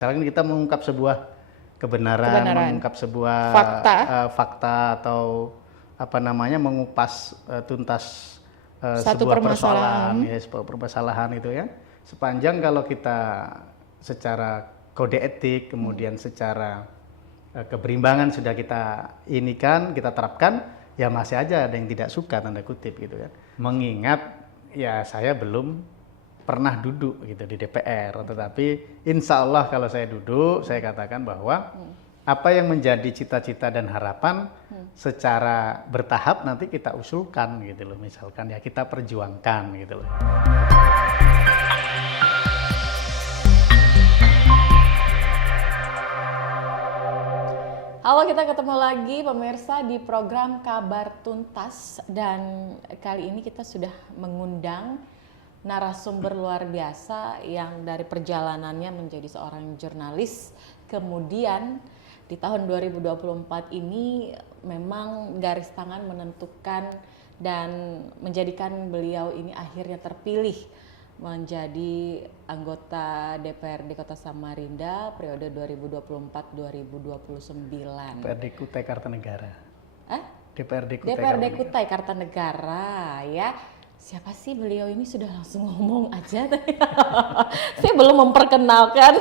Misalkan kita mengungkap sebuah kebenaran, mengungkap sebuah fakta atau mengupas tuntas sebuah persoalan, ya, sebuah permasalahan itu ya. Sepanjang kalau kita secara kode etik, kemudian secara keberimbangan sudah kita kita terapkan, ya masih aja ada yang tidak suka tanda kutip gitu kan. Mengingat ya saya belum pernah duduk gitu di DPR, tetapi insya Allah kalau saya duduk, saya katakan bahwa apa yang menjadi cita-cita dan harapan secara bertahap nanti kita usulkan gitu loh, misalkan ya kita perjuangkan gitu loh. Halo, kita ketemu lagi pemirsa di program Kabar Tuntas, dan kali ini kita sudah mengundang narasumber luar biasa yang dari perjalanannya menjadi seorang jurnalis, kemudian di tahun 2024 ini memang garis tangan menentukan dan menjadikan beliau ini akhirnya terpilih menjadi anggota DPRD Kota Samarinda periode 2024-2029. DPRD Kutai Kartanegara. DPRD Kutai Kartanegara ya. Siapa sih beliau ini? Sudah langsung ngomong aja. Saya belum memperkenalkan.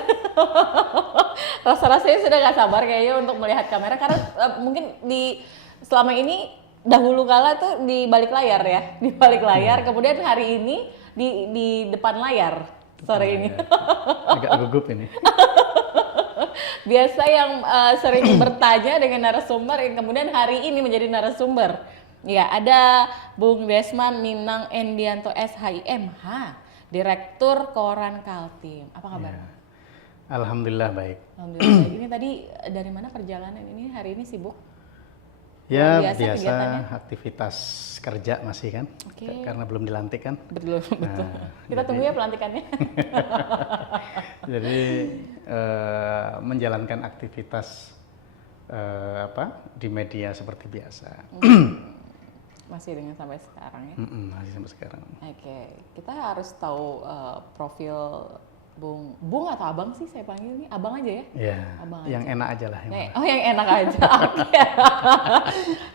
Rasa-rasanya sudah gak sabar kayaknya untuk melihat kamera, karena mungkin selama ini dahulu kala tuh di balik layar ya, di balik layar. Kemudian hari ini di depan layar sore ini. Agak gugup ini. Biasa yang sering bertanya dengan narasumber yang kemudian hari ini menjadi narasumber. Ya, ada Bung Desman Minang Endianto SHIMH, Direktur Koran Kaltim. Apa kabar? Ya. Alhamdulillah baik. Alhamdulillah. Ini tadi dari mana perjalanan ini? Hari ini sibuk? Ya, biasa aktivitas kerja masih kan, karena belum dilantik kan. Betul. Kita tunggu ya pelantikannya. Jadi menjalankan aktivitas di media seperti biasa. Masih dengan sampai sekarang ya? Masih sampai sekarang. Oke, kita harus tahu profil Bung atau Abang sih saya panggil ini? Abang aja ya? Iya, yang enak aja lah. Yang enak aja, oke.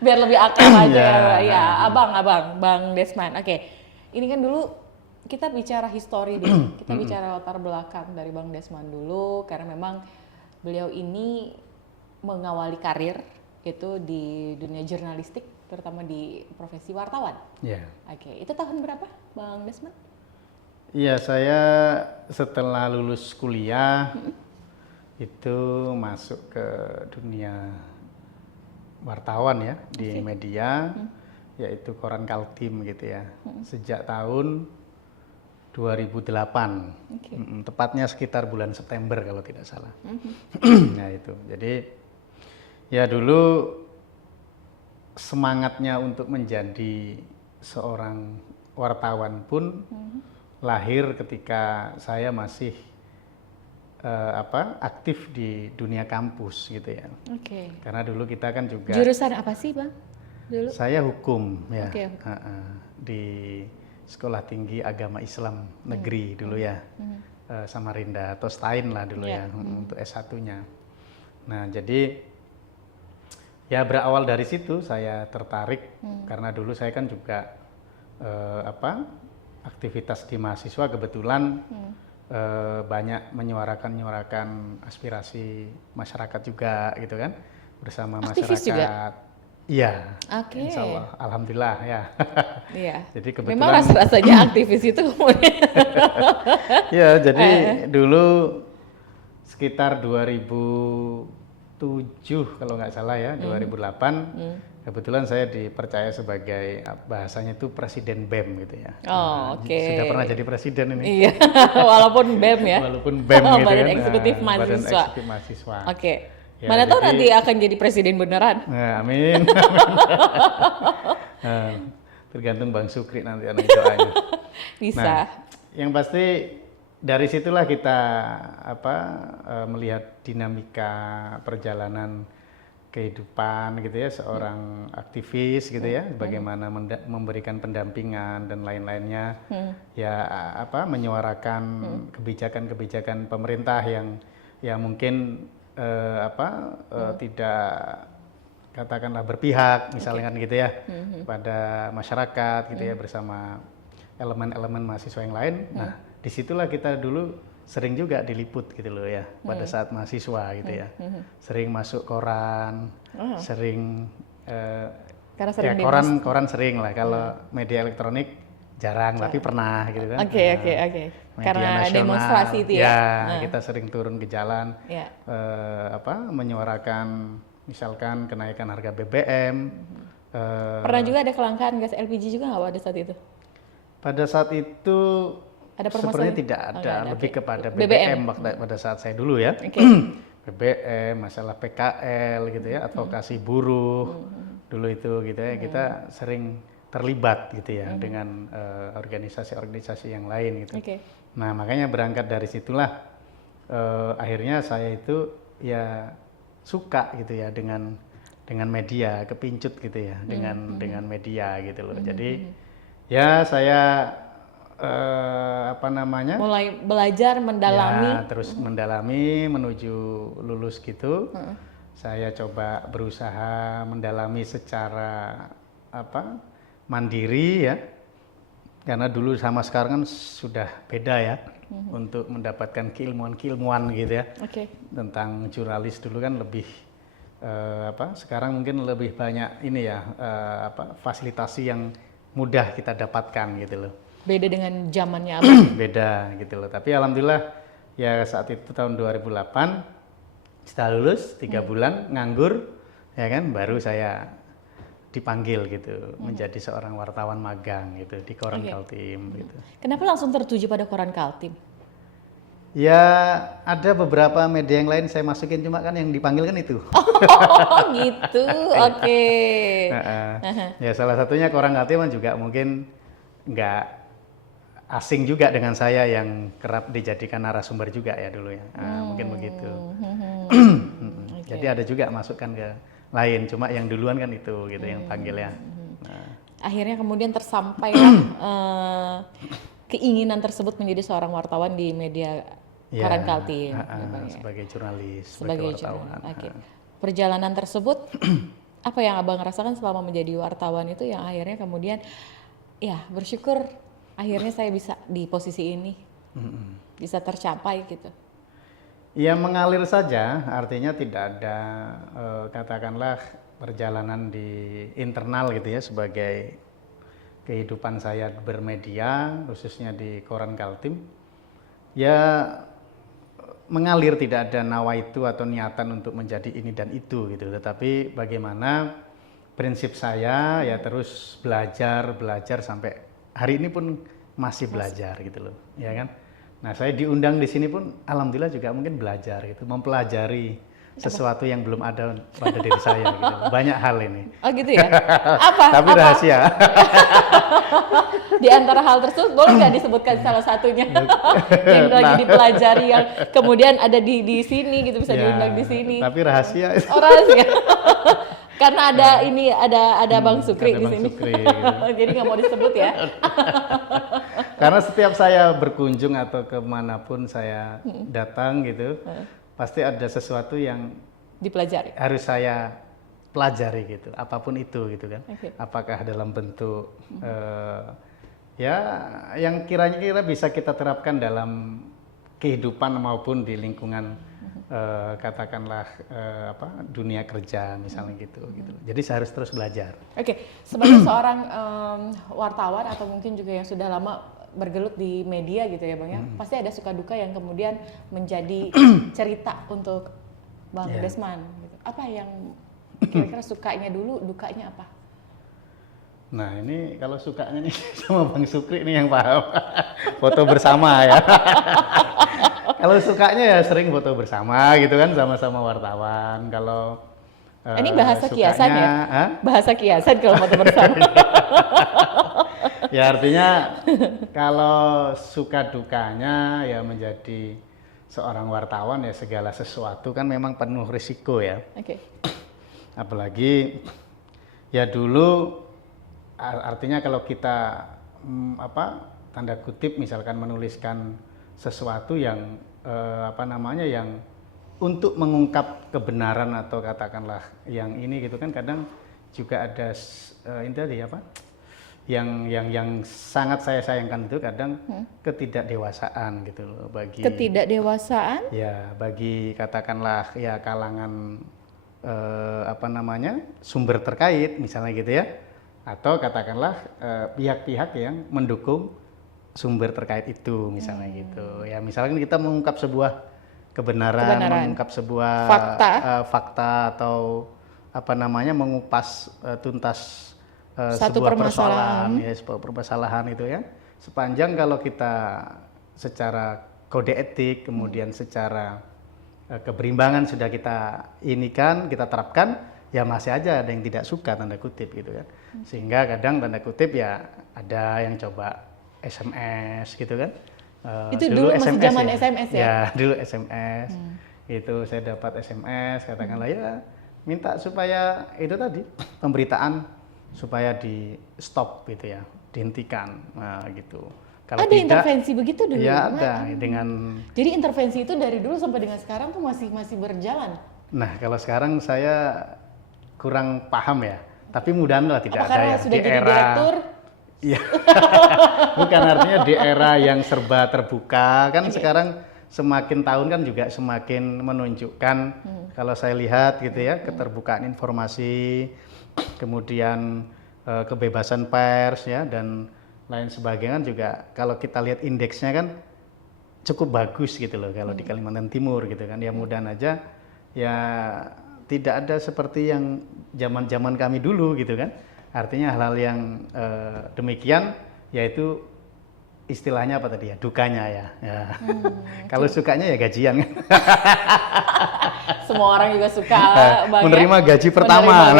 Biar lebih akrab aja ya. Abang, Bang Desman. Oke, ini kan dulu kita bicara histori deh. Kita bicara latar belakang dari Bang Desman dulu, karena memang beliau ini mengawali karir itu di dunia jurnalistik, terutama di profesi wartawan. Iya. Oke, itu tahun berapa Bang Desman? Iya, saya setelah lulus kuliah itu masuk ke dunia wartawan ya, di media, yaitu Koran Kaltim gitu ya. Sejak tahun 2008, tepatnya sekitar bulan September kalau tidak salah. Nah itu, jadi ya dulu semangatnya untuk menjadi seorang wartawan pun lahir ketika saya masih aktif di dunia kampus gitu ya. Karena dulu kita kan juga. Jurusan apa sih Bang? Dulu? Saya hukum ya. Di Sekolah Tinggi Agama Islam Negeri dulu ya. Samarinda atau STAIN lah dulu ya untuk S1-nya. Nah jadi ya berawal dari situ saya tertarik karena dulu saya kan juga aktivitas di mahasiswa kebetulan banyak menyuarakan aspirasi masyarakat juga gitu kan, bersama aktivis masyarakat juga? Iya, insya Allah, alhamdulillah ya. Iya. Jadi kebetulan memang rasa-rasanya aktivis itu kemudian. Ya jadi dulu sekitar 2007 kalau nggak salah ya, 2008 kebetulan saya dipercaya sebagai bahasanya itu presiden BEM gitu ya. Sudah pernah jadi presiden ini. Iya, walaupun BEM ya. Walaupun BEM gitu Badan kan. Eksekutif Mahasiswa. Badan Eksekutif Mahasiswa. Ya, mana tahu nanti akan jadi presiden beneran. Nah, amin. Tergantung Bang Sukri nanti anak doanya. Bisa. Nah, yang pasti dari situlah kita melihat dinamika perjalanan kehidupan gitu ya seorang aktivis gitu ya, bagaimana memberikan pendampingan dan lain-lainnya, ya menyuarakan kebijakan-kebijakan pemerintah yang ya mungkin tidak katakanlah berpihak misalnya kan gitu ya pada masyarakat gitu ya bersama elemen-elemen mahasiswa yang lain. Nah, disitulah kita dulu sering juga diliput gitu loh ya pada saat mahasiswa gitu ya. Sering masuk koran, sering karena sering ya koran sering lah. Kalau media elektronik jarang tapi pernah gitu kan. Oke. Media Karena nasional, demonstrasi itu ya. Kita sering turun ke jalan, Ya. menyuarakan misalkan kenaikan harga BBM. Pernah juga ada kelangkaan gas LPG juga nggak pada saat itu? Pada saat itu Ada sebenarnya tidak ada, nggak ada, lebih oke. kepada BBM. pada saat saya dulu ya. Oke. BBM, masalah PKL gitu ya, advokasi buruh dulu itu gitu ya, kita sering terlibat gitu ya dengan organisasi-organisasi yang lain gitu. Oke. Nah makanya berangkat dari situlah akhirnya saya itu ya suka gitu ya dengan media, kepincut gitu ya dengan media gitu loh. Jadi ya saya Mulai belajar mendalami. ya, terus mendalami menuju lulus gitu. Saya coba berusaha mendalami secara mandiri ya. Karena dulu sama sekarang kan sudah beda ya untuk mendapatkan keilmuan gitu ya. Oke. Tentang jurnalis dulu kan lebih sekarang mungkin lebih banyak ini ya fasilitasi yang mudah kita dapatkan gitu loh. Beda dengan zamannya Abang. Beda gitu loh. Tapi alhamdulillah ya saat itu tahun 2008 setelah lulus 3 bulan nganggur ya kan baru saya dipanggil gitu menjadi seorang wartawan magang gitu di Koran Kaltim gitu. Kenapa langsung tertuju pada Koran Kaltim? Ya ada beberapa media yang lain saya masukin cuma kan yang dipanggil kan itu. Oh gitu, oke. Ya salah satunya Koran Kaltim juga mungkin nggak asing juga dengan saya yang kerap dijadikan narasumber juga ya dulu ya. Mungkin begitu. Jadi ada juga masukan ke lain, cuma yang duluan kan itu gitu yang panggil ya. Akhirnya kemudian tersampailah keinginan tersebut menjadi seorang wartawan di media Koran Kaltim. Sebagai jurnalis, Sebagai wartawan. Oke. Perjalanan tersebut apa yang Abang rasakan selama menjadi wartawan itu yang akhirnya kemudian ya bersyukur akhirnya saya bisa di posisi ini. Bisa tercapai gitu. Ya mengalir saja, artinya tidak ada katakanlah perjalanan di internal gitu ya sebagai kehidupan saya bermedia khususnya di Koran Kaltim. Ya mengalir, tidak ada nawaitu atau niatan untuk menjadi ini dan itu gitu. Tetapi bagaimana prinsip saya ya terus belajar sampai hari ini pun masih belajar gitu loh, ya kan? Nah, saya diundang di sini pun alhamdulillah juga mungkin belajar gitu, mempelajari sesuatu yang belum ada pada diri saya gitu. Banyak hal ini. Oh gitu ya? Apa? Tapi rahasia. Di antara hal tersebut boleh nggak disebutkan salah satunya yang lagi dipelajari yang kemudian ada di sini gitu, bisa diundang di sini. Tapi rahasia. Oh rahasia. Karena ada ini ada Bang Sukri di sini. Sukri, gitu. Jadi nggak mau disebut ya. Karena setiap saya berkunjung atau kemanapun saya datang gitu, pasti ada sesuatu yang dipelajari. Harus saya pelajari gitu, apapun itu gitu kan. Okay. Apakah dalam bentuk ya yang kira-kira bisa kita terapkan dalam kehidupan maupun di lingkungan katakanlah dunia kerja misalnya gitu. Jadi saya harus terus belajar. Oke, sebagai seorang wartawan atau mungkin juga yang sudah lama bergelut di media gitu ya Bang ya, pasti ada suka duka yang kemudian menjadi cerita untuk Bang Desman. Gitu. Apa yang kira-kira sukanya dulu, dukanya apa? Nah ini kalau sukanya nih sama Bang Sukri ini yang paham. Foto bersama ya. Kalau sukanya ya sering foto bersama gitu kan, sama-sama wartawan. Kalau ini bahasa kiasan ya? Bahasa kiasan kalau foto bersama. Ya artinya kalau suka dukanya ya menjadi seorang wartawan ya segala sesuatu kan memang penuh risiko ya. Oke. Apalagi ya dulu artinya kalau kita tanda kutip misalkan menuliskan sesuatu yang yang untuk mengungkap kebenaran atau katakanlah yang ini gitu kan kadang juga ada ini tadi apa? Yang sangat saya sayangkan itu kadang ketidakdewasaan gitu loh bagi ketidakdewasaan ya bagi katakanlah ya kalangan apa namanya sumber terkait misalnya gitu ya atau katakanlah pihak-pihak yang mendukung sumber terkait itu misalnya gitu ya misalkan kita mengungkap sebuah kebenaran. Mengungkap sebuah fakta atau apa namanya mengupas tuntas sebuah persoalan ya sebuah permasalahan itu ya sepanjang kalau kita secara kode etik kemudian secara keberimbangan sudah kita kita terapkan ya masih aja ada yang tidak suka tanda kutip gitu kan sehingga kadang tanda kutip ya ada yang coba SMS gitu kan itu dulu masih SMS zaman ya. SMS ya? Ya dulu SMS itu saya dapat SMS katakanlah ya minta supaya itu tadi pemberitaan supaya di stop gitu ya dihentikan gitu. Kalau ada tidak, intervensi begitu dulu? Ya ada dengan. Jadi intervensi itu dari dulu sampai dengan sekarang tuh masih berjalan. Nah kalau sekarang saya kurang paham ya, tapi mudah-mudahan tidak ada ya sudah di jadi era. Direktur? Iya. Bukan artinya di era yang serba terbuka kan sekarang semakin tahun kan juga semakin menunjukkan kalau saya lihat gitu ya keterbukaan informasi. Kemudian kebebasan pers ya dan lain sebagainya juga kalau kita lihat indeksnya kan cukup bagus gitu loh kalau di Kalimantan Timur gitu kan ya mudahan aja ya tidak ada seperti yang zaman-zaman kami dulu gitu kan artinya hal-hal yang demikian yaitu istilahnya apa tadi ya dukanya ya, kalau sukanya ya gajian semua orang juga suka menerima gaji pertama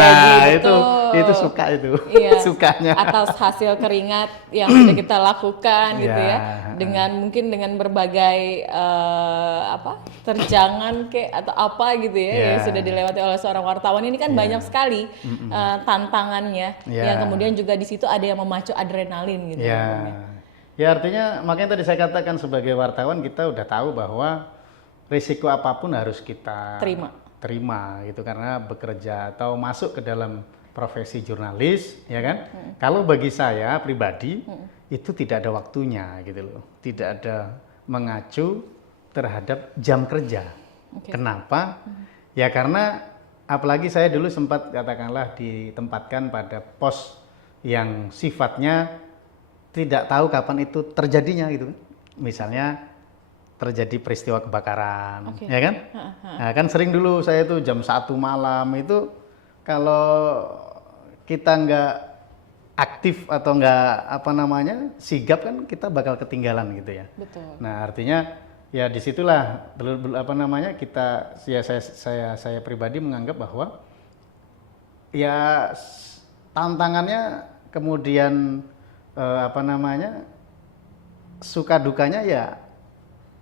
itu suka itu iya, sukanya atas hasil keringat yang sudah kita lakukan gitu ya dengan mungkin dengan berbagai terjangan atau apa gitu ya yang sudah dilewati oleh seorang wartawan ini kan banyak sekali tantangannya yang kemudian juga di situ ada yang memacu adrenalin gitu ya artinya makanya tadi saya katakan sebagai wartawan kita udah tahu bahwa risiko apapun harus kita terima gitu karena bekerja atau masuk ke dalam profesi jurnalis ya kan kalau bagi saya pribadi itu tidak ada waktunya gitu loh tidak ada mengacu terhadap jam kerja kenapa ya karena apalagi saya dulu sempat katakanlah ditempatkan pada pos yang sifatnya tidak tahu kapan itu terjadinya gitu. Misalnya terjadi peristiwa kebakaran, ya kan? Nah, kan sering dulu saya tuh jam 1 malam itu kalau kita nggak aktif atau nggak sigap kan kita bakal ketinggalan gitu ya. Betul. Nah artinya ya disitulah kita ya saya pribadi menganggap bahwa ya tantangannya kemudian suka dukanya ya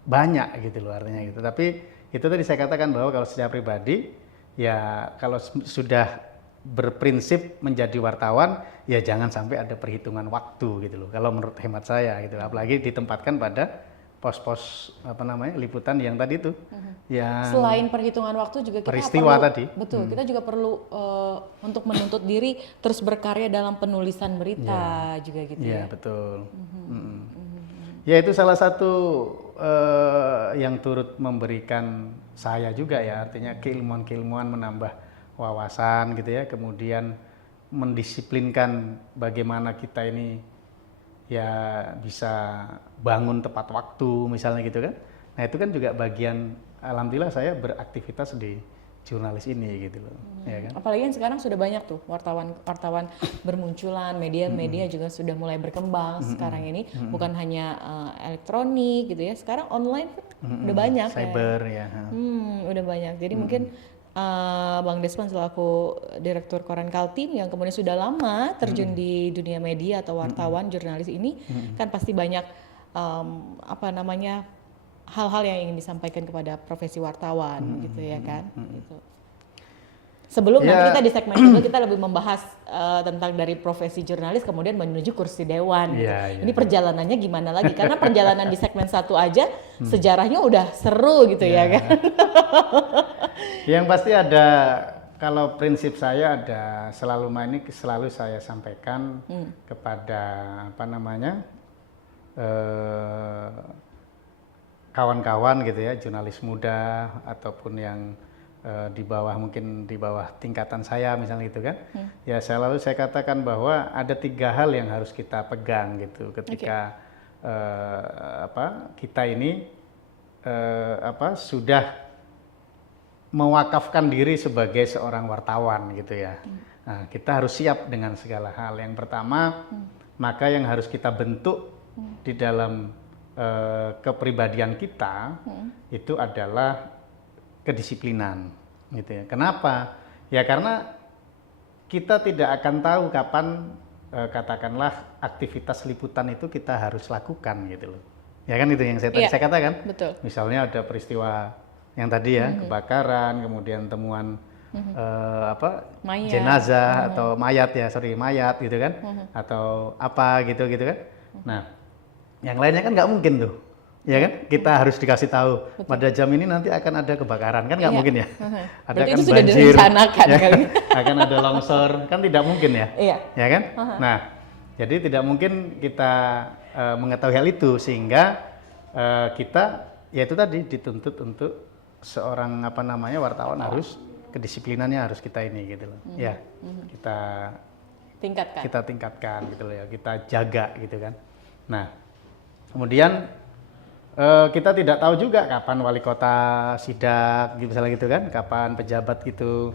banyak gitu loh artinya gitu. Tapi itu tadi saya katakan bahwa kalau secara pribadi ya kalau sudah berprinsip menjadi wartawan ya jangan sampai ada perhitungan waktu gitu loh. Kalau menurut hemat saya gitu. Apalagi ditempatkan pada pos-pos liputan yang tadi itu. Yang selain perhitungan waktu juga kita peristiwa perlu, tadi. Betul, kita juga perlu untuk menuntut diri terus berkarya dalam penulisan berita juga gitu ya. Iya, betul. Ya itu salah satu yang turut memberikan saya juga ya, artinya keilmuan-keilmuan menambah wawasan gitu ya, kemudian mendisiplinkan bagaimana kita ini ya bisa bangun tepat waktu misalnya gitu kan. Nah itu kan juga bagian alhamdulillah saya beraktivitas di jurnalis ini gitu loh. Ya kan? Apalagi kan sekarang sudah banyak tuh wartawan bermunculan, media-media juga sudah mulai berkembang sekarang ini bukan hanya elektronik gitu ya. Sekarang online kan udah banyak cyber ya. Udah banyak. Jadi mungkin Bang Desmond selaku Direktur Koran Kaltim yang kemudian sudah lama terjun di dunia media atau wartawan jurnalis ini kan pasti banyak hal-hal yang ingin disampaikan kepada profesi wartawan gitu ya kan. Gitu. Sebelum nanti kita di segmen kedua kita lebih membahas tentang dari profesi jurnalis kemudian menuju kursi dewan. Gitu. Ini perjalanannya gimana lagi? Karena perjalanan di segmen 1 aja sejarahnya udah seru gitu ya kan. Yang pasti ada, kalau prinsip saya ada selalu saya sampaikan kepada kawan-kawan gitu ya, jurnalis muda ataupun yang mungkin di bawah tingkatan saya misalnya gitu kan, ya selalu saya katakan bahwa ada 3 hal yang harus kita pegang gitu ketika kita ini sudah mewakafkan diri sebagai seorang wartawan gitu ya. Nah, kita harus siap dengan segala hal. Yang pertama, maka yang harus kita bentuk di dalam kepribadian kita itu adalah kedisiplinan gitu ya. Kenapa? Ya karena kita tidak akan tahu kapan katakanlah aktivitas liputan itu kita harus lakukan gitu loh. Ya kan itu yang saya katakan. Betul. Misalnya ada peristiwa yang tadi ya, kebakaran, kemudian temuan jenazah atau mayat gitu kan, atau apa gitu kan. Nah, yang lainnya kan nggak mungkin tuh. Ya kan, kita harus dikasih tahu pada jam ini nanti akan ada kebakaran, kan nggak mungkin ya. Ada kan itu banjir, sudah direncanakan ya, kali. akan ada longsor, kan tidak mungkin ya. Ya kan. Nah, jadi tidak mungkin kita mengetahui hal itu sehingga kita ya itu tadi dituntut untuk seorang wartawan harus kedisiplinannya harus kita ini gitu loh. Ya, kita tingkatkan gitu loh ya, kita jaga gitu kan. Nah, kemudian kita tidak tahu juga kapan wali kota sidak, misalnya gitu kan, kapan pejabat gitu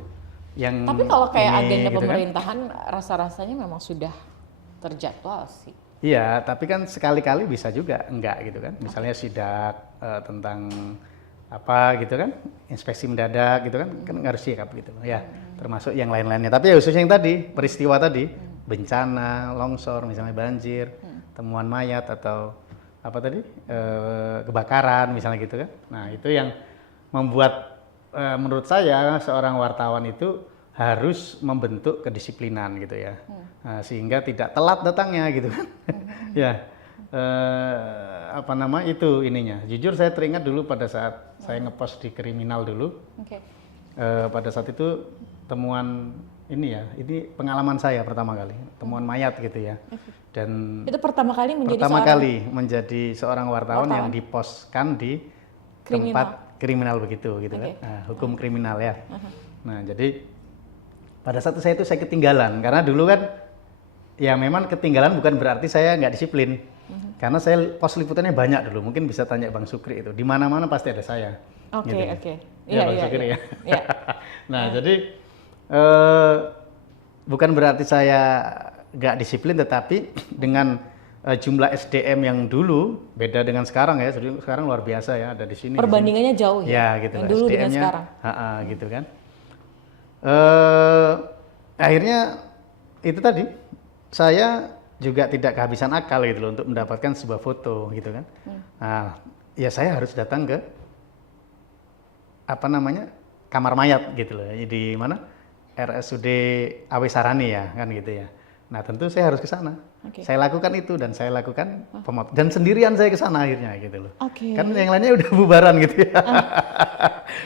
yang. Tapi kalau kayak agenda gitu pemerintahan, rasa-rasanya memang sudah terjadwal sih. Iya, tapi kan sekali-kali bisa juga enggak gitu kan. Misalnya sidak tentang apa gitu kan, inspeksi mendadak gitu kan, kan harus siap gitu. Ya, termasuk yang lain-lainnya. Tapi ya khususnya yang tadi, peristiwa tadi, bencana, longsor, misalnya banjir, temuan mayat atau apa tadi kebakaran misalnya gitu kan. Nah itu yang membuat menurut saya seorang wartawan itu harus membentuk kedisiplinan gitu ya, sehingga tidak telat datangnya gitu kan. Ya itu ininya. Jujur saya teringat dulu pada saat saya ngepost di Kriminal dulu. Pada saat itu temuan ini pengalaman saya pertama kali temuan mayat gitu ya. Dan itu pertama kali menjadi seorang wartawan yang dipostkan di tempat kriminal begitu gitu kan. Nah, hukum kriminal ya. Nah, jadi pada saat itu saya ketinggalan karena dulu kan ya memang ketinggalan bukan berarti saya nggak disiplin. Karena saya pos liputannya banyak dulu. Mungkin bisa tanya Bang Sukri itu. Di mana-mana pasti ada saya. Oke. Ya Bang Sukri ya. Nah, jadi bukan berarti saya nggak disiplin, tetapi dengan jumlah SDM yang dulu beda dengan sekarang ya. Sekarang luar biasa ya, ada di sini. Perbandingannya jauh ya. Ya gitu. Yang dulu dengan sekarang. Gitu kan. Akhirnya itu tadi saya juga tidak kehabisan akal gitu loh untuk mendapatkan sebuah foto gitu kan. Nah, ya saya harus datang ke kamar mayat gitu loh. Di mana? RSUD Awe Sarani ya kan gitu ya. Nah tentu saya harus ke sana. Saya lakukan itu dan saya lakukan pemotong dan sendirian saya ke sana akhirnya gitu loh. Kan yang lainnya udah bubaran gitu ya.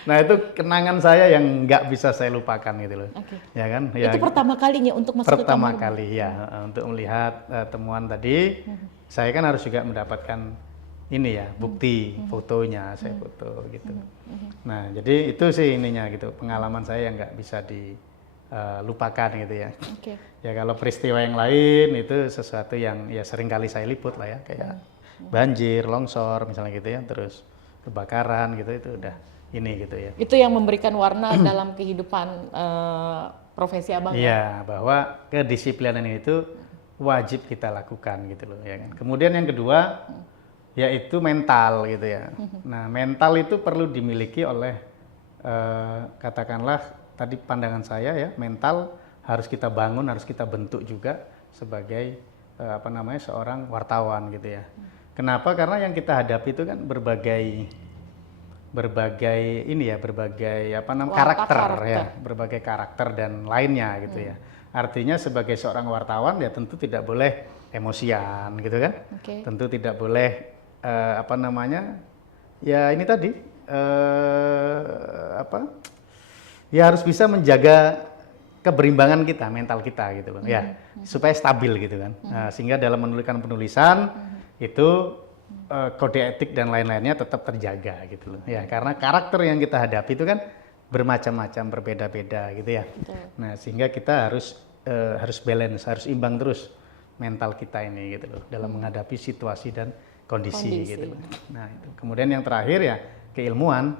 Nah itu kenangan saya yang nggak bisa saya lupakan gitu loh. Ya kan? Ya, itu pertama kalinya untuk masuk ke kamar? Pertama kali ya, untuk melihat temuan tadi. Saya kan harus juga mendapatkan ini ya bukti fotonya, saya foto gitu. Nah jadi itu sih ininya gitu, pengalaman saya yang nggak bisa lupakan gitu ya. Ya kalau peristiwa yang lain itu sesuatu yang ya sering kali saya liput lah ya, kayak banjir, longsor misalnya gitu ya, terus kebakaran gitu, itu udah ini gitu ya. Itu yang memberikan warna dalam kehidupan profesi Abang ya? Bahwa kedisiplinan itu wajib kita lakukan gitu loh ya kan. Kemudian yang kedua yaitu mental gitu ya. Nah mental itu perlu dimiliki oleh katakanlah tadi pandangan saya ya, mental harus kita bangun, harus kita bentuk juga sebagai seorang wartawan gitu ya. Kenapa? Karena yang kita hadapi itu kan berbagai berbagai ini ya, berbagai apa namanya Karakter. ya, berbagai karakter dan lainnya gitu ya. Artinya sebagai seorang wartawan ya tentu tidak boleh emosian gitu kan. Tentu tidak boleh apa namanya, ya ini tadi apa, ya harus bisa menjaga keberimbangan kita, mental kita gitu kan, ya supaya stabil gitu kan. Nah, sehingga dalam menuliskan penulisan itu kode etik dan lain-lainnya tetap terjaga gitu loh. Ya karena karakter yang kita hadapi itu kan bermacam-macam, berbeda-beda gitu ya. Nah sehingga kita harus balance, harus imbang terus mental kita ini gitu loh dalam menghadapi situasi dan kondisi. Gitu loh. Nah itu. Kemudian yang terakhir ya keilmuan,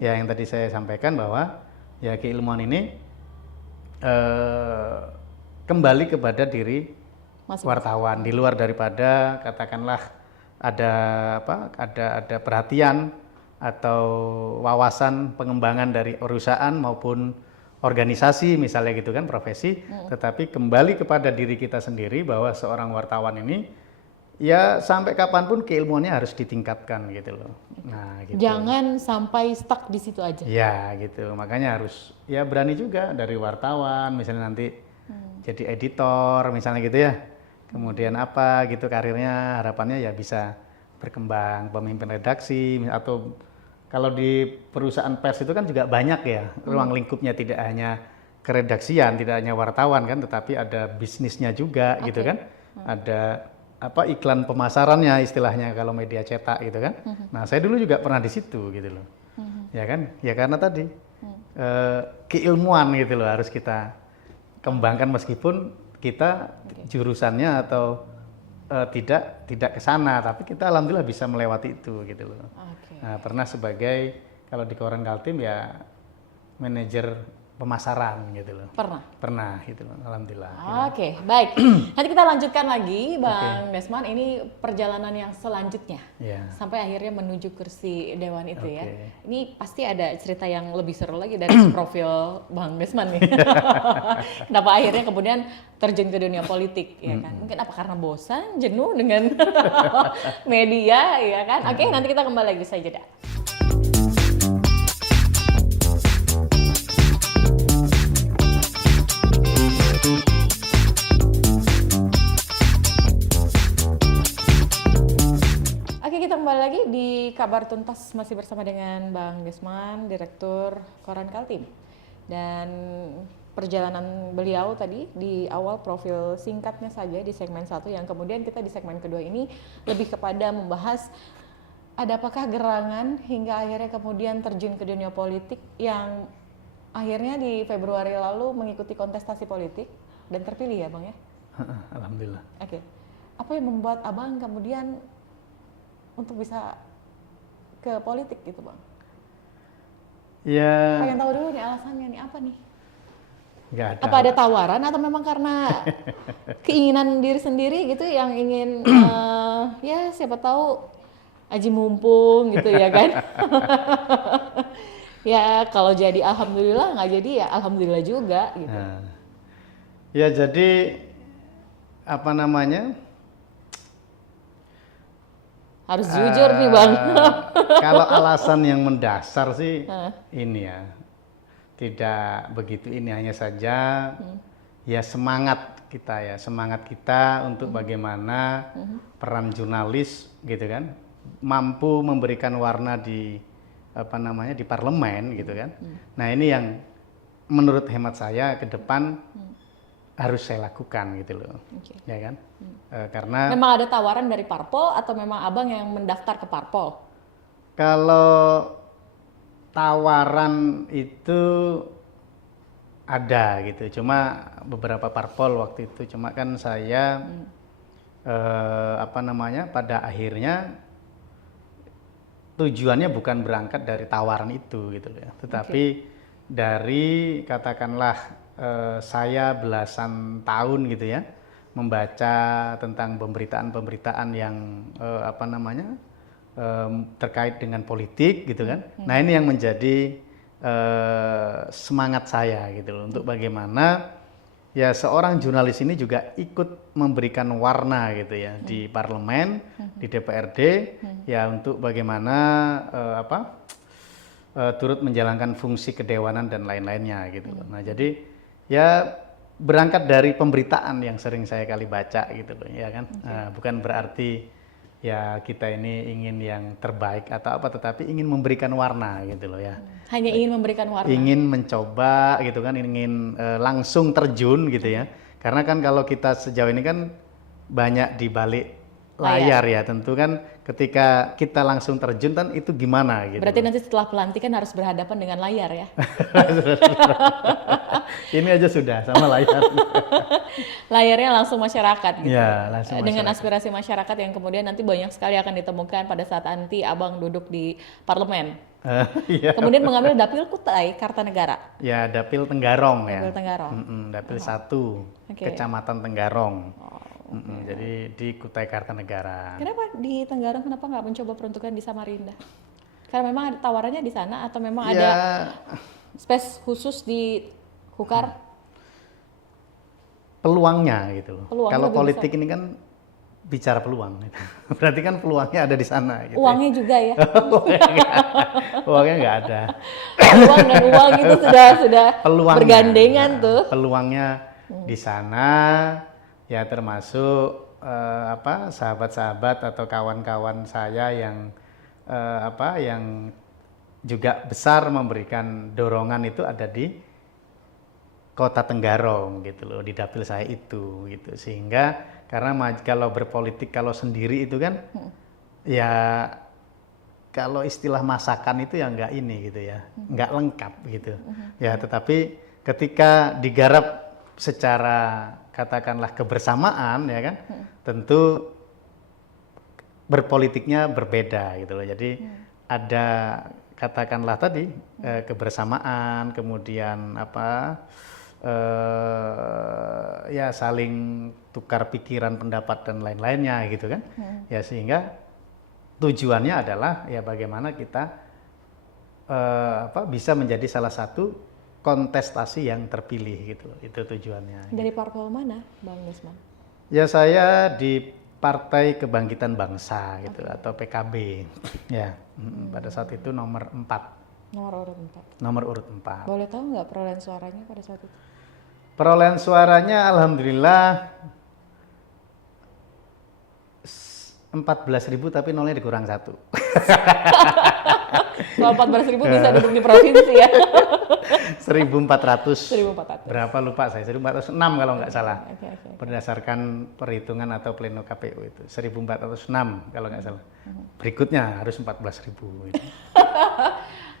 ya yang tadi saya sampaikan bahwa ya keilmuan ini kembali kepada diri wartawan di luar daripada katakanlah ada perhatian atau wawasan pengembangan dari perusahaan maupun organisasi misalnya gitu kan, profesi, tetapi kembali kepada diri kita sendiri bahwa seorang wartawan ini ya sampai kapanpun keilmuannya harus ditingkatkan gitu loh. Nah, gitu. Jangan sampai stuck di situ aja. Ya gitu, makanya harus ya berani juga dari wartawan, misalnya nanti jadi editor misalnya gitu ya. Kemudian apa gitu karirnya, harapannya ya bisa berkembang, pemimpin redaksi atau kalau di perusahaan pers itu kan juga banyak ya ruang lingkupnya, tidak hanya keredaksian, tidak hanya wartawan kan, tetapi ada bisnisnya juga gitu kan, ada apa iklan pemasarannya istilahnya kalau media cetak gitu kan. Nah saya dulu juga pernah di situ gitu loh, ya kan, ya karena tadi keilmuan gitu loh harus kita kembangkan meskipun kita jurusannya atau tidak ke sana, tapi kita alhamdulillah bisa melewati itu gitu loh. Nah, pernah sebagai kalau di Koran Kaltim ya manajer pemasaran gitu loh. Pernah gitu loh, alhamdulillah. Oke, baik. Nanti kita lanjutkan lagi Bang Desmond, ini perjalanan yang selanjutnya. Sampai akhirnya menuju kursi dewan itu ya. Ini pasti ada cerita yang lebih seru lagi dari profil Bang Desmond nih. Kenapa akhirnya kemudian terjun ke dunia politik ya kan? Mungkin apa karena bosan, jenuh dengan media ya kan? Oke, nanti kita kembali lagi usai jeda. Kita kembali lagi di Kabar Tuntas, masih bersama dengan Bang Desmond, Direktur Koran Kaltim. Dan perjalanan beliau tadi di awal profil singkatnya saja di segmen 1, yang kemudian kita di segmen kedua ini lebih kepada membahas ada apakah gerangan hingga akhirnya kemudian terjun ke dunia politik yang akhirnya di Februari lalu mengikuti kontestasi politik dan terpilih ya Bang ya? Alhamdulillah. Oke. Apa yang membuat Abang kemudian untuk bisa ke politik gitu Bang? Ya. Pengen tahu dulu nih alasannya nih apa nih? Nggak ada. Apa ada tawaran atau memang karena keinginan diri sendiri gitu yang ingin ya siapa tahu aji mumpung gitu ya kan? Ya kalau jadi alhamdulillah, nggak jadi ya alhamdulillah juga gitu. Nah, ya jadi apa namanya? Harus jujur nih Bang. Kalau alasan yang mendasar sih ini ya, tidak begitu ini, hanya saja ya semangat kita untuk bagaimana peran jurnalis gitu kan, mampu memberikan warna di apa namanya di parlemen gitu kan. Nah ini yang menurut hemat saya ke depan harus saya lakukan gitu loh, ya kan? Karena memang ada tawaran dari parpol atau memang Abang yang mendaftar ke parpol? Kalau tawaran itu ada gitu, cuma beberapa parpol waktu itu, cuma kan saya apa namanya pada akhirnya tujuannya bukan berangkat dari tawaran itu gitu ya, tetapi dari katakanlah saya belasan tahun gitu ya membaca tentang pemberitaan-pemberitaan yang apa namanya terkait dengan politik gitu kan. Nah ini yang menjadi semangat saya gitu loh, untuk bagaimana ya seorang jurnalis ini juga ikut memberikan warna gitu ya di parlemen, di DPRD ya, untuk bagaimana apa turut menjalankan fungsi kedewanan dan lain-lainnya gitu loh. Nah, jadi ya berangkat dari pemberitaan yang sering saya kali baca gitu loh, ya kan. Bukan berarti ya kita ini ingin yang terbaik atau apa, tetapi ingin memberikan warna gitu loh ya. Hanya ingin memberikan warna. Ingin mencoba gitu kan, ingin langsung terjun gitu ya. Karena kan kalau kita sejauh ini kan banyak di balik layar ya, tentu kan ketika kita langsung terjun kan itu gimana gitu. Berarti nanti setelah pelantikan harus berhadapan dengan layar ya. Ini aja sudah sama layar. Layarnya langsung masyarakat gitu. Ya, langsung dengan masyarakat. aspirasi masyarakat yang kemudian nanti banyak sekali akan ditemukan pada saat nanti Abang duduk di parlemen. Iya. Kemudian mengambil dapil Kutai Kartanegara. Ya, Dapil Tenggarong ya. Dapil Tenggarong. Dapil 1, Oke. Kecamatan Tenggarong. Jadi di Kutai Kartanegara. Kenapa di Tenggarong, kenapa nggak mencoba peruntukan di Samarinda? Karena memang ada tawarannya di sana atau memang ada space khusus di Hukar? Peluangnya gitu loh. Peluangnya Kalau lebih politik ini kan bicara peluang. Gitu. Berarti kan peluangnya ada di sana. Gitu. Uangnya juga ya? Uangnya nggak ada. Uang dan uang itu sudah Peluangnya, bergandengan tuh. Peluangnya di sana ya, termasuk sahabat-sahabat atau kawan-kawan saya yang yang juga besar memberikan dorongan itu ada di Kota Tenggarong gitu loh, di dapil saya itu gitu. Sehingga karena kalau berpolitik kalau sendiri itu kan ya kalau istilah masakan itu ya nggak ini gitu ya, nggak lengkap gitu. Ya, tetapi ketika digarap secara katakanlah kebersamaan ya kan, tentu berpolitiknya berbeda gitu loh. Jadi ada katakanlah tadi kebersamaan, kemudian ya saling tukar pikiran, pendapat dan lain-lainnya gitu kan. Ya, sehingga tujuannya adalah ya bagaimana kita bisa menjadi salah satu kontestasi yang terpilih gitu. Itu tujuannya. Dari parpol mana, Bang Desmond? Ya, saya di Partai Kebangkitan Bangsa gitu, atau PKB. Ya, pada saat itu nomor 4. Nomor urut 4. Nomor urut 4. Boleh tahu nggak perolehan suaranya pada saat itu? Perolehan suaranya alhamdulillah 14.000 tapi nolnya dikurang 1. Kalau 14.000 bisa duduk di provinsi ya. 1.400. 1.400. Berapa lupa saya, 1.406 kalau nggak salah. Oke. Berdasarkan perhitungan atau pleno KPU itu 1.406 kalau nggak salah. Berikutnya harus 14.000 itu.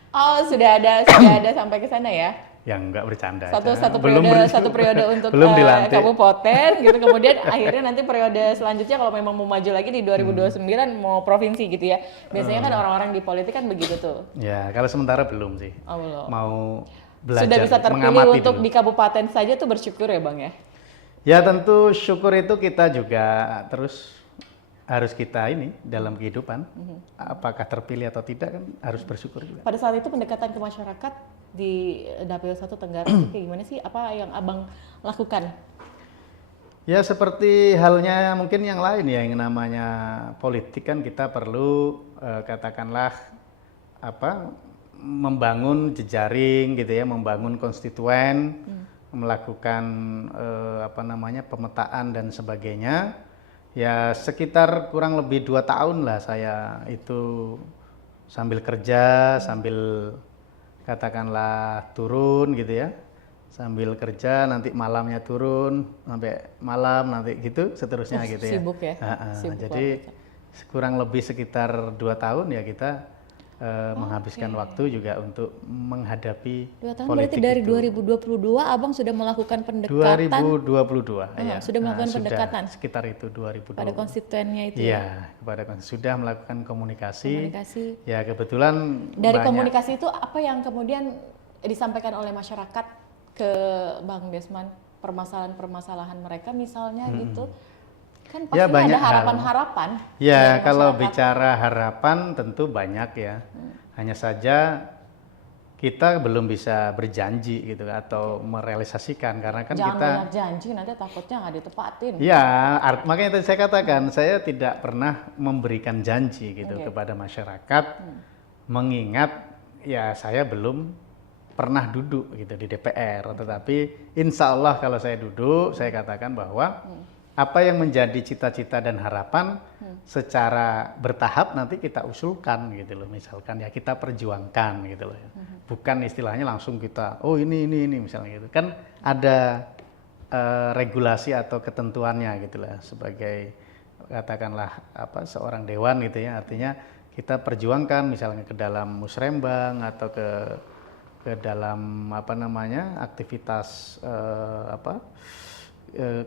Oh, sudah ada sampai ke sana ya? Yang nggak bercanda. Satu periode untuk belum dilantik. kabupaten gitu, kemudian akhirnya nanti periode selanjutnya kalau memang mau maju lagi di 2029 mau provinsi gitu ya. Biasanya kan orang-orang di politik kan begitu tuh. Ya, kalau sementara belum sih. Oh, belum. Mau belajar, Sudah bisa terpilih mengamati untuk dulu. di kabupaten saja tuh bersyukur ya Bang ya? Ya, tentu syukur itu kita juga terus harus kita ini dalam kehidupan. Apakah terpilih atau tidak kan harus bersyukur juga. Pada saat itu pendekatan ke masyarakat di Dapil 1 Tenggarong itu kayak gimana sih? Apa yang Abang lakukan? Ya, seperti halnya mungkin yang lain ya, yang namanya politik kan kita perlu katakanlah membangun jejaring gitu ya, membangun konstituen, melakukan pemetaan dan sebagainya. Ya, sekitar kurang lebih 2 tahun lah saya itu sambil kerja, sambil katakanlah turun gitu ya, sambil kerja nanti malamnya turun sampai malam nanti gitu seterusnya gitu ya. Sibuk ya? Sibuk Jadi kurang lebih sekitar 2 tahun ya kita menghabiskan waktu juga untuk menghadapi 2 tahun politik berarti dari itu. 2022 Abang sudah melakukan pendekatan. 2022 ya. Sudah melakukan pendekatan. Sekitar itu 2022. Pada konstituennya itu. Iya, sudah melakukan komunikasi. Komunikasi. Ya, kebetulan Dari banyak. komunikasi itu apa yang kemudian disampaikan oleh masyarakat ke Bang Desmond, permasalahan-permasalahan mereka misalnya gitu? Kan pasti Ya, banyak ada harapan-harapan. Ya, dari kalau masyarakat. bicara harapan tentu banyak ya. Hanya saja kita belum bisa berjanji gitu atau merealisasikan karena kan Jangan kita banyak janji, nanti takutnya nggak ditepatin. ya, makanya tadi saya katakan saya tidak pernah memberikan janji gitu kepada masyarakat, mengingat ya saya belum pernah duduk gitu di DPR, tetapi insya Allah kalau saya duduk, saya katakan bahwa apa yang menjadi cita-cita dan harapan secara bertahap nanti kita usulkan gitu loh, misalkan ya kita perjuangkan gitu loh, bukan istilahnya langsung kita oh ini misalnya gitu, kan ada regulasi atau ketentuannya gitu lah, sebagai katakanlah apa seorang dewan gitu ya, artinya kita perjuangkan misalnya ke dalam musrembang atau ke dalam apa namanya aktivitas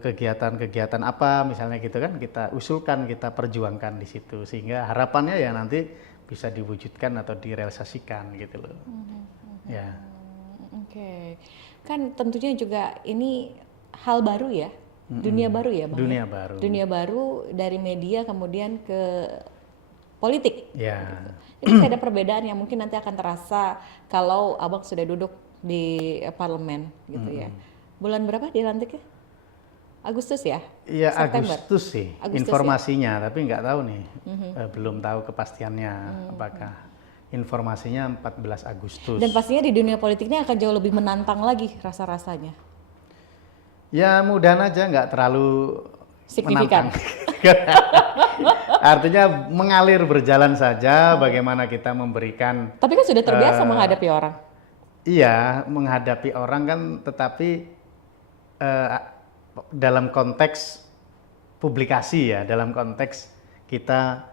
kegiatan-kegiatan apa misalnya gitu kan, kita usulkan, kita perjuangkan di situ, sehingga harapannya ya nanti bisa diwujudkan atau direalisasikan gitu loh. Ya. Oke. Kan tentunya juga ini hal baru ya, dunia baru ya Bang. Dunia baru. Dunia baru dari media kemudian ke politik. Ya. Ini ada perbedaan yang mungkin nanti akan terasa kalau Abang sudah duduk di parlemen gitu ya. Bulan berapa dilantiknya? Agustus ya? Iya September? Agustus sih informasinya, tapi nggak tahu nih, belum tahu kepastiannya apakah informasinya 14 Agustus. Dan pastinya di dunia politiknya akan jauh lebih menantang lagi rasa-rasanya. Ya mudahan aja nggak terlalu signifikan. Artinya mengalir berjalan saja, bagaimana kita memberikan. Tapi kan sudah terbiasa menghadapi orang. Iya, menghadapi orang kan, tetapi dalam konteks publikasi ya, dalam konteks kita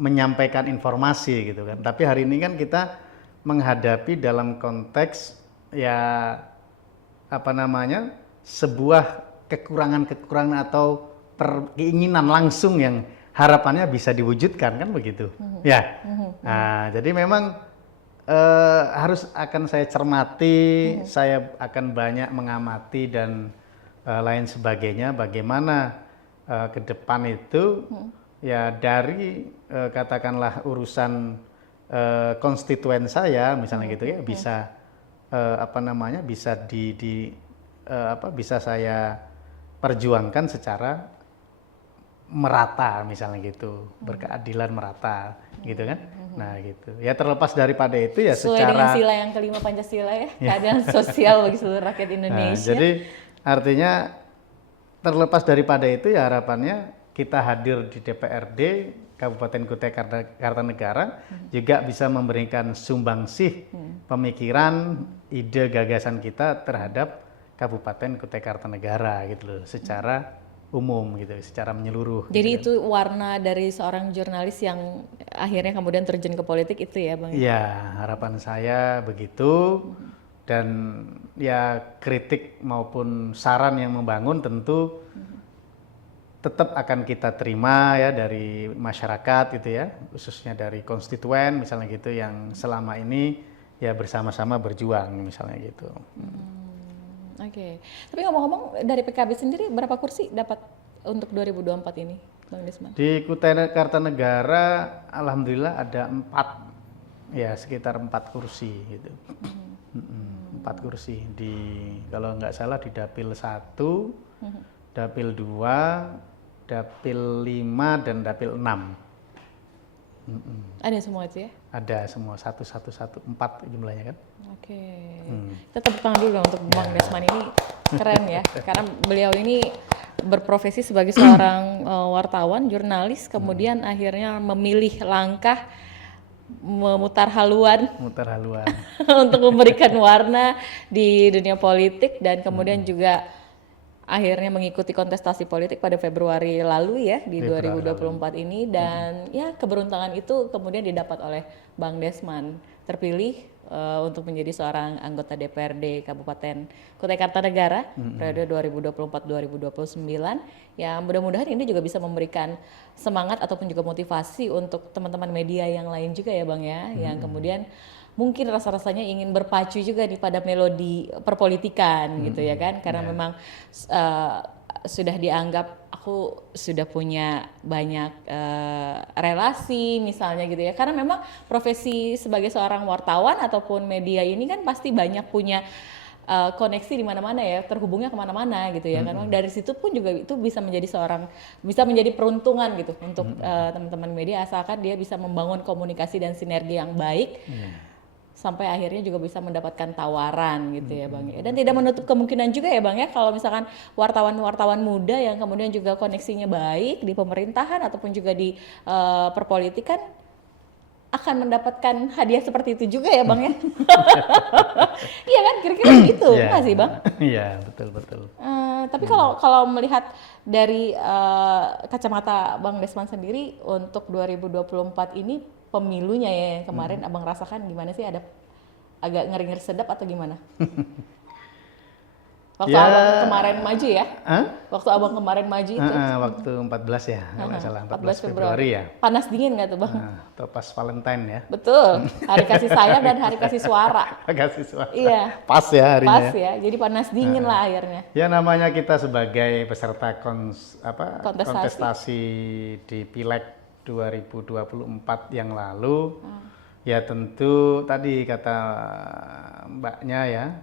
menyampaikan informasi gitu kan. Tapi hari ini kan kita menghadapi dalam konteks ya apa namanya, sebuah kekurangan-kekurangan atau keinginan langsung yang harapannya bisa diwujudkan kan begitu. Ya. Nah, jadi memang harus akan saya cermati, saya akan banyak mengamati dan lain sebagainya, bagaimana ke depan itu ya dari katakanlah urusan konstituen saya misalnya gitu ya, bisa apa namanya, bisa bisa saya perjuangkan secara merata misalnya gitu, berkeadilan merata gitu kan. Nah gitu ya, terlepas daripada itu ya sesuai secara dengan sila yang kelima Pancasila ya, keadilan sosial bagi seluruh rakyat Indonesia. Nah, jadi artinya terlepas daripada itu ya harapannya kita hadir di DPRD Kabupaten Kutai Kartanegara juga bisa memberikan sumbangsih pemikiran, ide, gagasan kita terhadap Kabupaten Kutai Kartanegara gitu loh, secara umum gitu, secara menyeluruh. Jadi gitu itu warna dari seorang jurnalis yang akhirnya kemudian terjun ke politik itu ya Bang? Iya, harapan saya begitu. Dan ya kritik maupun saran yang membangun tentu tetap akan kita terima ya dari masyarakat gitu ya, khususnya dari konstituen misalnya gitu, yang selama ini ya bersama-sama berjuang misalnya gitu. Oke. Tapi ngomong-ngomong, dari PKB sendiri berapa kursi dapat untuk 2024 ini, Bang Desman? Di Kutai Kartanegara alhamdulillah ada 4 ya, sekitar 4 kursi gitu. 4 kursi di, kalau nggak salah di Dapil 1, Dapil 2, Dapil 5 dan Dapil 6. Ada semua itu ya? Ada semua, 4 jumlahnya kan. Oke. Kita tepuk tangan dulu dong untuk Bang Desman, ini keren ya, karena beliau ini berprofesi sebagai seorang wartawan, jurnalis, kemudian akhirnya memilih langkah memutar haluan untuk memberikan warna di dunia politik, dan kemudian juga akhirnya mengikuti kontestasi politik pada Februari lalu ya, di 2024 ini, dan ya keberuntungan itu kemudian didapat oleh Bang Desman, terpilih untuk menjadi seorang anggota DPRD Kabupaten Kutai Kartanegara periode 2024-2029. Ya mudah-mudahan ini juga bisa memberikan semangat ataupun juga motivasi untuk teman-teman media yang lain juga ya Bang ya, yang kemudian mungkin rasa-rasanya ingin berpacu juga nih pada melodi perpolitikan gitu ya kan, karena memang sudah dianggap aku sudah punya banyak relasi misalnya gitu ya, karena memang profesi sebagai seorang wartawan ataupun media ini kan pasti banyak punya koneksi di mana-mana ya, terhubungnya kemana-mana gitu ya kan. Dari situ pun juga itu bisa menjadi peruntungan gitu untuk teman-teman media, asalkan dia bisa membangun komunikasi dan sinergi yang baik sampai akhirnya juga bisa mendapatkan tawaran gitu ya Bang. Dan tidak menutup kemungkinan juga ya Bang ya kalau misalkan wartawan-wartawan muda yang kemudian juga koneksinya baik di pemerintahan ataupun juga di perpolitikan akan mendapatkan hadiah seperti itu juga ya Bang ya. Iya kan kira-kira gitu nggak sih Bang? Iya betul. Tapi kalau melihat dari kacamata Bang Desman sendiri untuk 2024 ini pemilunya ya yang kemarin Abang rasakan gimana sih, ada agak ngeri-ngeri sedap atau gimana? Waktu Abang kemarin maju ya? Waktu Abang kemarin maju itu? Waktu 14 ya, kalau nggak salah 14 Februari ya. Panas dingin nggak tuh Bang? Atau pas Valentine ya. Betul, hari kasih sayang dan hari kasih suara. Kasih suara. Iya. Pas ya harinya. Pas ya, jadi panas dingin lah akhirnya. Ya namanya kita sebagai peserta kontestasi di Pileg 2024 yang lalu, ya tentu tadi kata Mbaknya ya.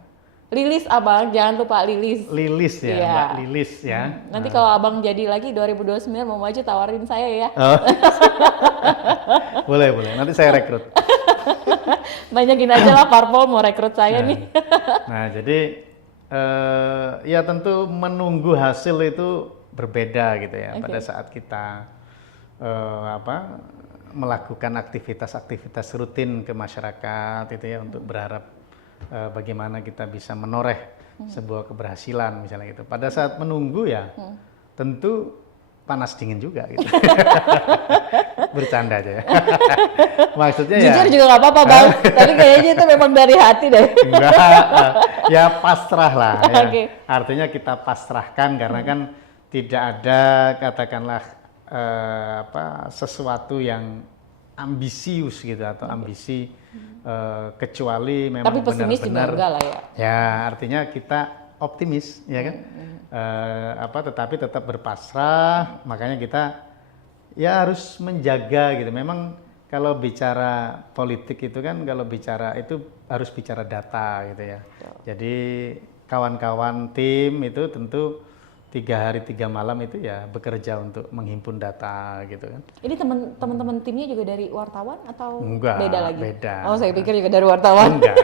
Lilis Abang, jangan lupa Lilis. Lilis ya, iya. Mbak Lilis ya. Nanti kalau Abang jadi lagi 2029 mau maju tawarin saya ya. Boleh, nanti saya rekrut. Banyakin aja lah parpol mau rekrut saya nih. Nah jadi ya tentu menunggu hasil itu berbeda gitu ya. Pada saat kita melakukan aktivitas rutin ke masyarakat itu ya untuk berharap bagaimana kita bisa menoreh sebuah keberhasilan misalnya gitu. Pada saat menunggu ya tentu panas dingin juga gitu. Bercanda aja ya. Maksudnya jujur juga nggak apa-apa Bang, tapi kayaknya itu memang dari hati deh. Enggak, ya pasrah lah ya. Artinya kita pasrahkan karena kan tidak ada katakanlah sesuatu yang ambisius gitu atau ambisi kecuali memang tapi pesimis juga enggak lah ya. Ya artinya kita optimis ya kan. Tetapi tetap berpasrah, makanya kita ya harus menjaga gitu. Memang kalau bicara politik itu kan kalau bicara itu harus bicara data gitu ya. Jadi kawan-kawan tim itu tentu 3 hari 3 malam itu ya bekerja untuk menghimpun data gitu kan. Ini teman-teman timnya juga dari wartawan atau enggak, beda lagi? Beda. Oh saya pikir juga dari wartawan. Enggak.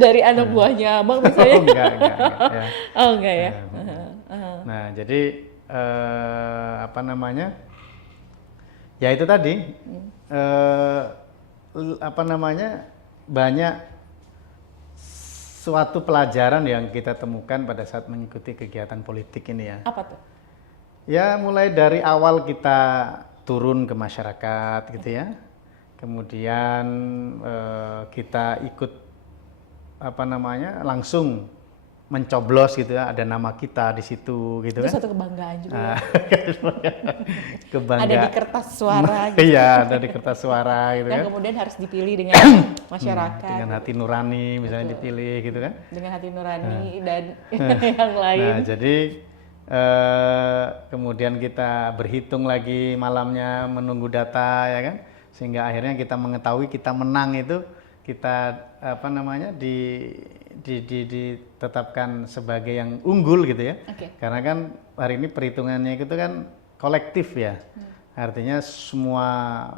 Dari anak buahnya Abang misalnya? Enggak ya. Oh enggak ya. Nah jadi ya itu tadi banyak suatu pelajaran yang kita temukan pada saat mengikuti kegiatan politik ini ya. Apa tuh? Ya mulai dari awal kita turun ke masyarakat gitu ya, kemudian kita ikut langsung mencoblos gitu ya, ada nama kita di situ gitu kan. Itu satu kebanggaan juga. Kebanggaan. Ada di kertas suara gitu. Iya, ada di kertas suara gitu kan. Yang kemudian harus dipilih dengan masyarakat. Dengan hati nurani misalnya dipilih gitu kan. Dengan hati nurani dan yang lain. Nah, jadi kemudian kita berhitung lagi malamnya menunggu data ya kan. Sehingga akhirnya kita mengetahui kita menang itu kita ditetapkan sebagai yang unggul gitu ya. Karena kan hari ini perhitungannya itu kan kolektif ya. Artinya semua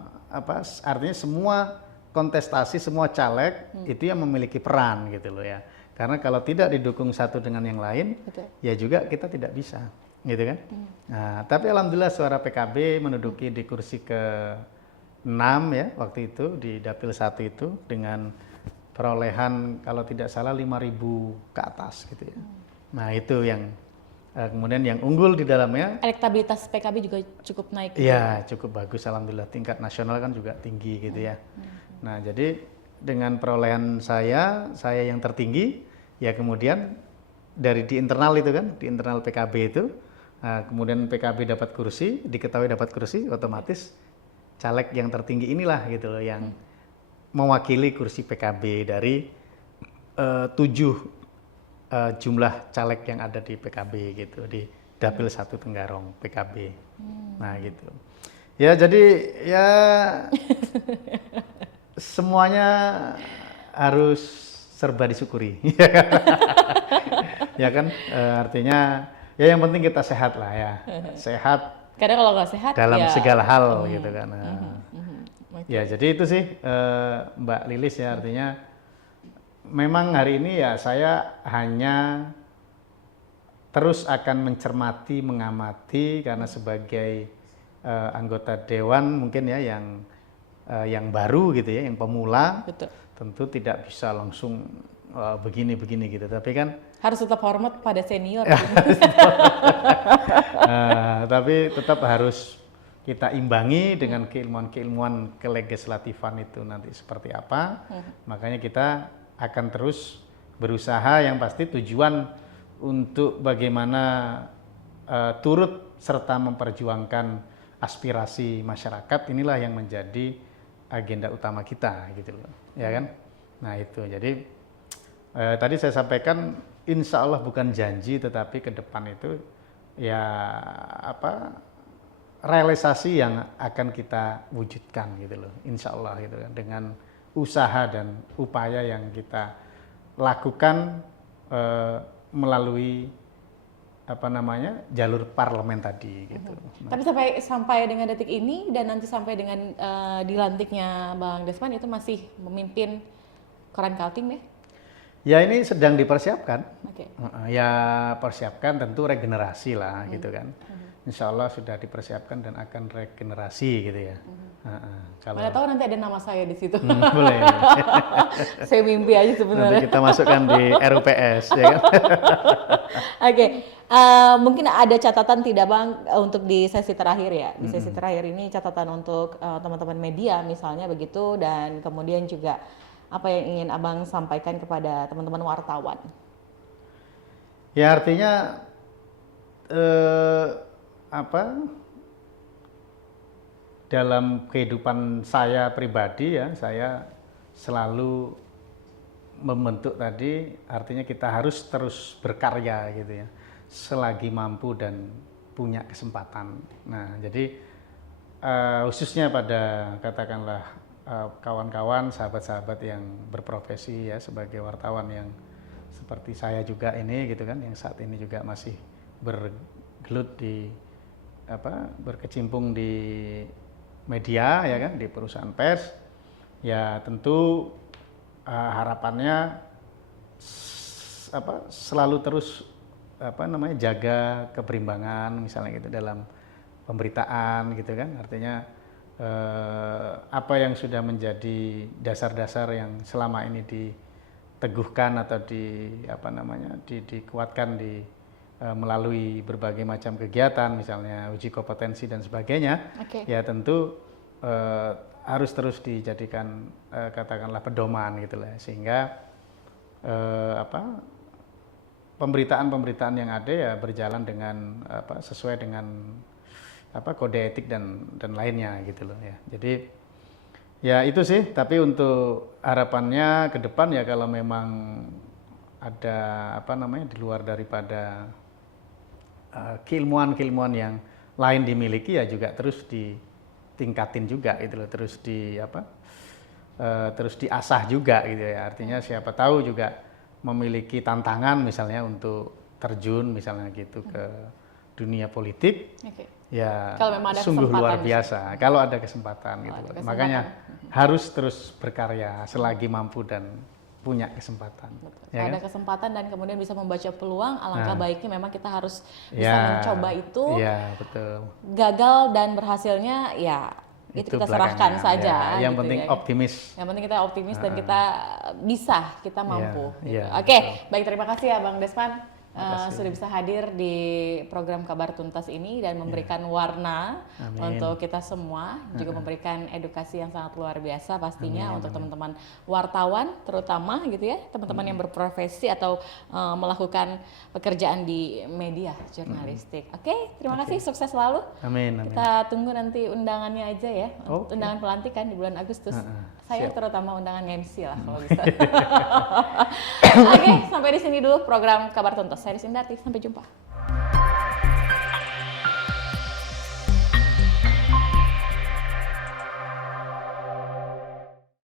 kontestasi, semua caleg itu yang memiliki peran gitu loh ya. Karena kalau tidak didukung satu dengan yang lain, ya juga kita tidak bisa gitu kan. Nah, tapi alhamdulillah suara PKB menduduki di kursi ke-6 ya waktu itu di Dapil 1 itu dengan perolehan kalau tidak salah 5.000 ke atas gitu ya. Nah itu yang kemudian yang unggul di dalamnya. Elektabilitas PKB juga cukup naik. Iya cukup bagus alhamdulillah, tingkat nasional kan juga tinggi gitu ya. Nah jadi dengan perolehan saya yang tertinggi ya, kemudian di internal itu kan, di internal PKB itu kemudian PKB dapat kursi, diketahui dapat kursi, otomatis caleg yang tertinggi inilah gitu loh yang mewakili kursi PKB dari 7 jumlah caleg yang ada di PKB gitu, di Dapil 1 Tenggarong PKB. Nah gitu. Ya jadi ya semuanya harus serba disyukuri. Ya kan artinya ya yang penting kita sehat lah ya. Sehat. Karena kalau nggak sehat dalam ya segala hal gitu kan. Ya, jadi itu sih Mbak Lilis ya, artinya memang hari ini ya saya hanya terus akan mencermati, mengamati karena sebagai anggota dewan mungkin ya yang baru gitu ya, yang pemula. Betul. Tentu tidak bisa langsung begini gitu, tapi kan harus tetap hormat pada senior. Tapi tetap harus kita imbangi dengan keilmuan-keilmuan kelegislatifan itu nanti seperti apa. Makanya kita akan terus berusaha, yang pasti tujuan untuk bagaimana turut serta memperjuangkan aspirasi masyarakat, inilah yang menjadi agenda utama kita gitu loh, ya kan? Nah itu, jadi tadi saya sampaikan insya Allah bukan janji, tetapi ke depan itu ya realisasi yang akan kita wujudkan gitu loh, insya Allah gitu kan, dengan usaha dan upaya yang kita lakukan melalui jalur parlemen tadi gitu. Tapi sampai dengan detik ini dan nanti sampai dengan dilantiknya Bang Desman itu masih memimpin Koran Kaltim ya? Ya ini sedang dipersiapkan. Okay. Ya persiapkan tentu regenerasi lah gitu kan. Insya Allah sudah dipersiapkan dan akan regenerasi gitu ya. Mana tahu nanti ada nama saya di situ. Boleh. Saya mimpi aja sebenarnya. Nanti kita masukkan di RUPS ya kan. Oke. Mungkin ada catatan tidak Bang untuk di sesi terakhir ya? Di sesi terakhir ini catatan untuk teman-teman media misalnya begitu, dan kemudian juga apa yang ingin Abang sampaikan kepada teman-teman wartawan? Ya artinya dalam kehidupan saya pribadi ya, saya selalu membentuk tadi, artinya kita harus terus berkarya gitu ya, selagi mampu dan punya kesempatan. Nah jadi khususnya pada katakanlah kawan-kawan, sahabat-sahabat yang berprofesi ya sebagai wartawan yang seperti saya juga ini gitu kan, yang saat ini juga masih bergelut berkecimpung di media ya kan, di perusahaan pers, ya tentu harapannya selalu terus jaga keberimbangan misalnya gitu dalam pemberitaan gitu kan, artinya apa yang sudah menjadi dasar-dasar yang selama ini diteguhkan atau dikuatkan melalui berbagai macam kegiatan, misalnya uji kompetensi dan sebagainya, ya tentu harus terus dijadikan katakanlah pedoman gitu lah, sehingga pemberitaan-pemberitaan yang ada ya berjalan dengan sesuai dengan kode etik dan lainnya gitu loh ya. Jadi ya itu sih, tapi untuk harapannya ke depan ya kalau memang ada di luar daripada keilmuan-keilmuan yang lain dimiliki ya juga terus ditingkatin juga gitu loh, terus terus diasah juga gitu ya. Artinya siapa tahu juga memiliki tantangan misalnya untuk terjun misalnya gitu ke dunia politik. Ya sungguh luar biasa kalau ada kesempatan gitu loh. Makanya harus terus berkarya selagi mampu dan punya kesempatan. Ya ada kan? kesempatan dan kemudian bisa membaca peluang, alangkah baiknya memang kita harus bisa mencoba itu. Iya, betul. Gagal dan berhasilnya ya itu kita serahkan saja. Ya, yang gitu penting ya. optimis. Yang penting kita optimis dan kita bisa, kita mampu. Gitu. Ya, Oke, baik, terima kasih ya Bang Desman. Sudah bisa hadir di program Kabar Tuntas ini dan memberikan warna untuk kita semua, juga memberikan edukasi yang sangat luar biasa pastinya untuk teman-teman wartawan terutama gitu ya, teman-teman yang berprofesi atau melakukan pekerjaan di media jurnalistik. Oke, terima kasih, sukses selalu. Amin. Kita tunggu nanti undangannya aja ya, undangan pelantikan di bulan Agustus. Saya terutama undangan MC lah kalau bisa. Oke, sampai di sini dulu program Kabar Tuntas. Saya Rizky Indarti, sampai jumpa.